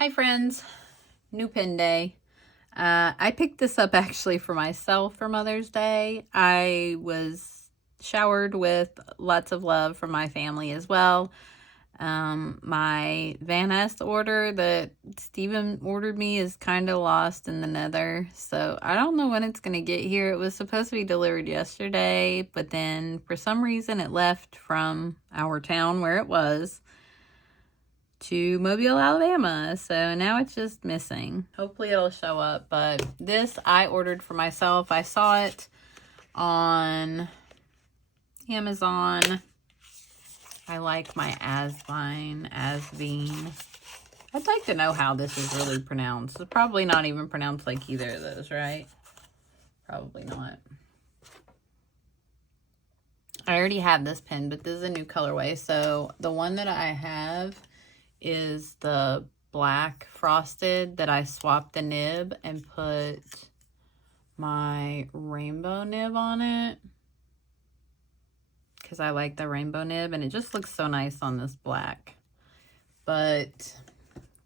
Hi friends, new pen day. I picked this up actually for myself for Mother's Day. I was showered with lots of love from my family as well. My Van Ness order that Steven ordered me is kind of lost in the nether. So I don't know when it's going to get here. It was supposed to be delivered yesterday, but then for some reason it left from our town where it was to Mobile, Alabama. So now it's just missing. Hopefully it'll show up. But this I ordered for myself. I saw it on Amazon. I like my Asvine. I'd like to know how this is really pronounced. It's probably not even pronounced like either of those, right? Probably not. I already have this pen, but this is a new colorway. So the one that I have is the black frosted that I swapped the nib and put my rainbow nib on it because I like the rainbow nib and it just looks so nice on this black. But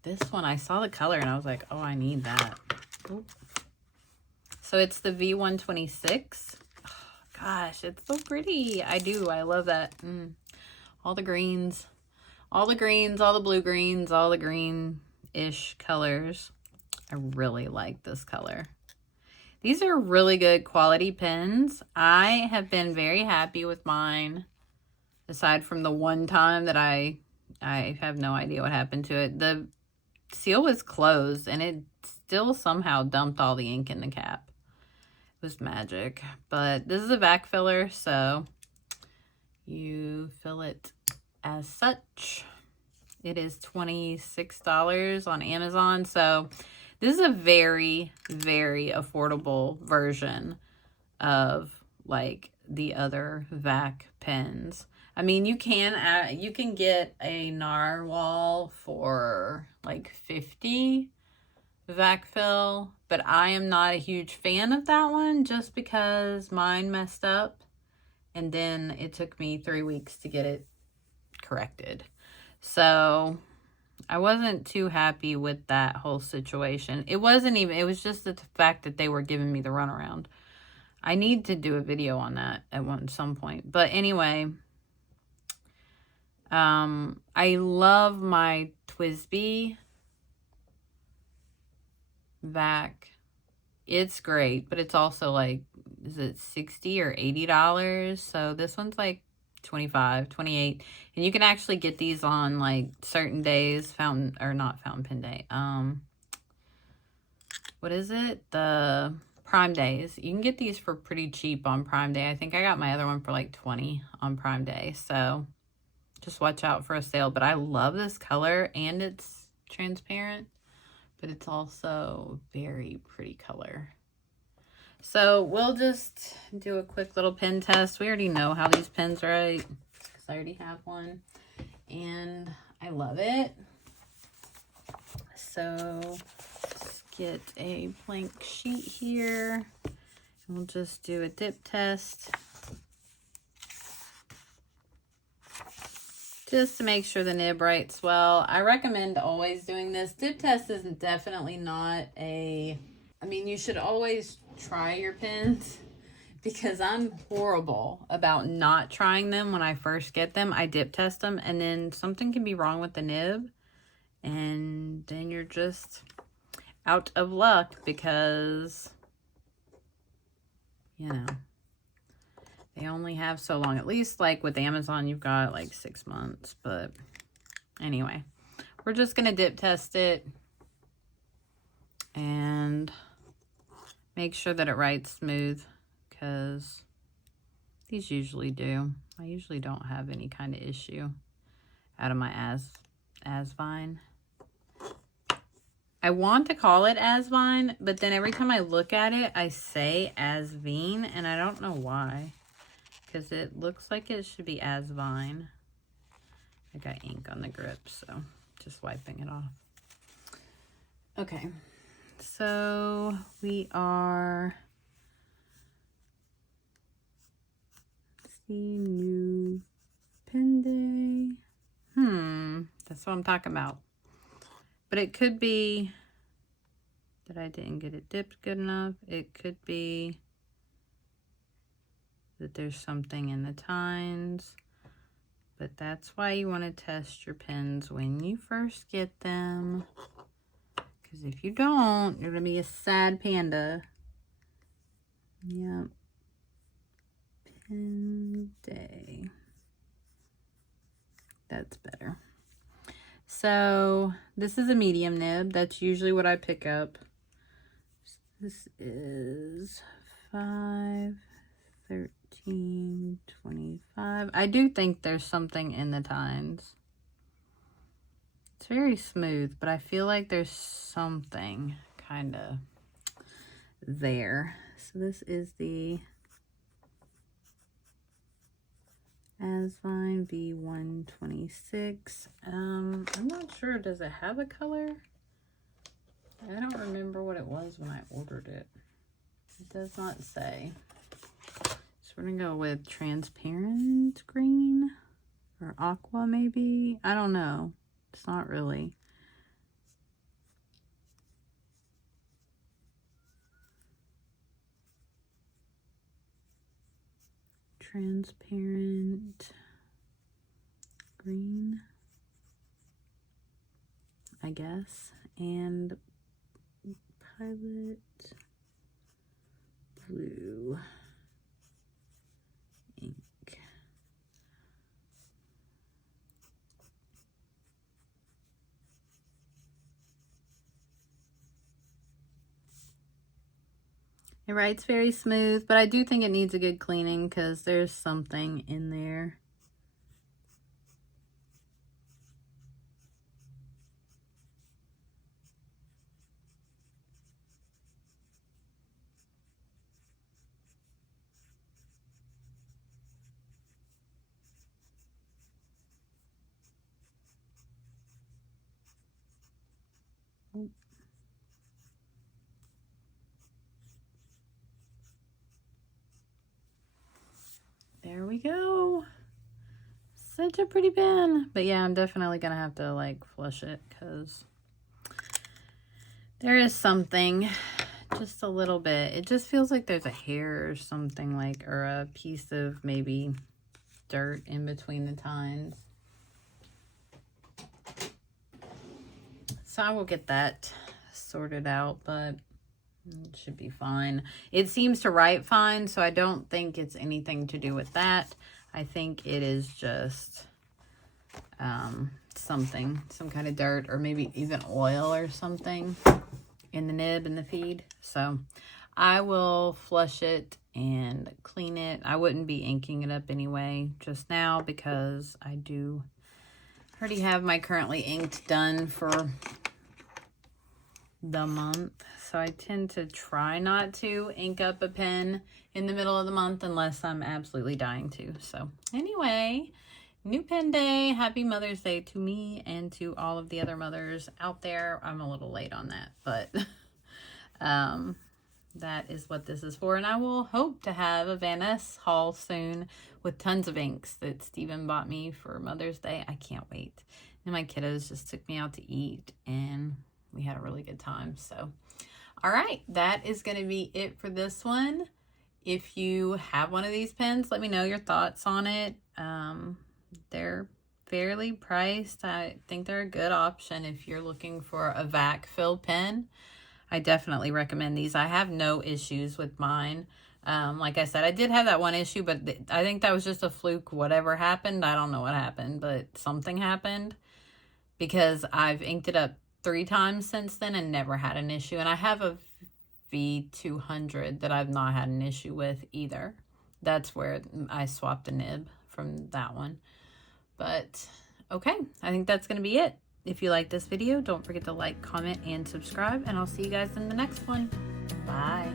this one, I saw the color and I was like, oh, I need that. Ooh. So it's the V126. Oh, gosh, it's so pretty. I love that. All the greens. All the greens, all the blue greens, all the green-ish colors. I really like this color. These are really good quality pens. I have been very happy with mine, aside from the one time that I have no idea what happened to it. The seal was closed, and it still somehow dumped all the ink in the cap. It was magic. But this is a vac filler, so you fill it as such. It is $26 on Amazon. So this is a very, very affordable version of like the other vac pens. I mean, you can get a narwhal for like $50 vac fill, but I am not a huge fan of that one just because mine messed up and then it took me 3 weeks to get it corrected. So I wasn't too happy with that whole situation. It was just the fact that they were giving me the runaround. I need to do a video on that at some point. But anyway, I love my TWSBI vac. It's great, but it's also like, is it $60 or $80? So this one's like $25, $28, and you can actually get these on like certain days, not fountain pen day. What is it? The Prime days. You can get these for pretty cheap on Prime Day. I think I got my other one for like $20 on Prime Day. So just watch out for a sale. But I love this color and it's transparent, but it's also very pretty color. So we'll just do a quick little pen test. We already know how these pens write because I already have one and I love it. So let's get a blank sheet here and we'll just do a dip test just to make sure the nib writes well. I recommend always doing this. Dip test is definitely not you should always try your pens because I'm horrible about not trying them when I first get them. I dip test them and then something can be wrong with the nib and then you're just out of luck because, they only have so long. At least like with Amazon, you've got like 6 months. But anyway, we're just going to dip test it and make sure that it writes smooth because these usually do. I usually don't have any kind of issue out of my Asvine. I want to call it Asvine, but then every time I look at it, I say Asvine, and I don't know why because it looks like it should be Asvine. I got ink on the grip, so just wiping it off. Okay. So we are new pen day. That's what I'm talking about. But it could be that I didn't get it dipped good enough. It could be that there's something in the tines. But that's why you want to test your pens when you first get them. Because if you don't, you're going to be a sad panda. Yep. Pen day. That's better. So this is a medium nib. That's usually what I pick up. This is 5, 13, 25. I do think there's something in the tines. It's very smooth, but I feel like there's something kind of there. So this is the Asvine V126. I'm not sure. Does it have a color? I don't remember what it was when I ordered it. It does not say. So we're going to go with transparent green or aqua maybe. I don't know. It's not really. Transparent green, I guess, and pilot blue ink. It writes very smooth, but I do think it needs a good cleaning because there's something in there. Oh. There we go. Such a pretty pen. But yeah, I'm definitely gonna have to like flush it because there is something, just a little bit. It just feels like there's a hair or something, like, or a piece of maybe dirt in between the tines. So I will get that sorted out, but it should be fine. It seems to write fine, so I don't think it's anything to do with that. I think it is just something, some kind of dirt or maybe even oil or something in the nib and the feed. So I will flush it and clean it. I wouldn't be inking it up anyway just now because I do already have my currently inked done for the month. So I tend to try not to ink up a pen in the middle of the month unless I'm absolutely dying to. So anyway, new pen day. Happy Mother's Day to me and to all of the other mothers out there. I'm a little late on that, but that is what this is for. And I will hope to have a Van Ness haul soon with tons of inks that Steven bought me for Mother's Day. I can't wait. And my kiddos just took me out to eat and we had a really good time. So, all right, that is going to be it for this one. If you have one of these pens, let me know your thoughts on it. They're fairly priced. I think they're a good option if you're looking for a vac fill pen. I definitely recommend these. I have no issues with mine. Like I said, I did have that one issue, but I think that was just a fluke. Whatever happened, I don't know what happened, but something happened because I've inked it up 3 times since then and never had an issue. And I have a V200 that I've not had an issue with either. That's where I swapped the nib from that one. But okay, I think that's going to be it. If you like this video, don't forget to like, comment, and subscribe. And I'll see you guys in the next one. Bye.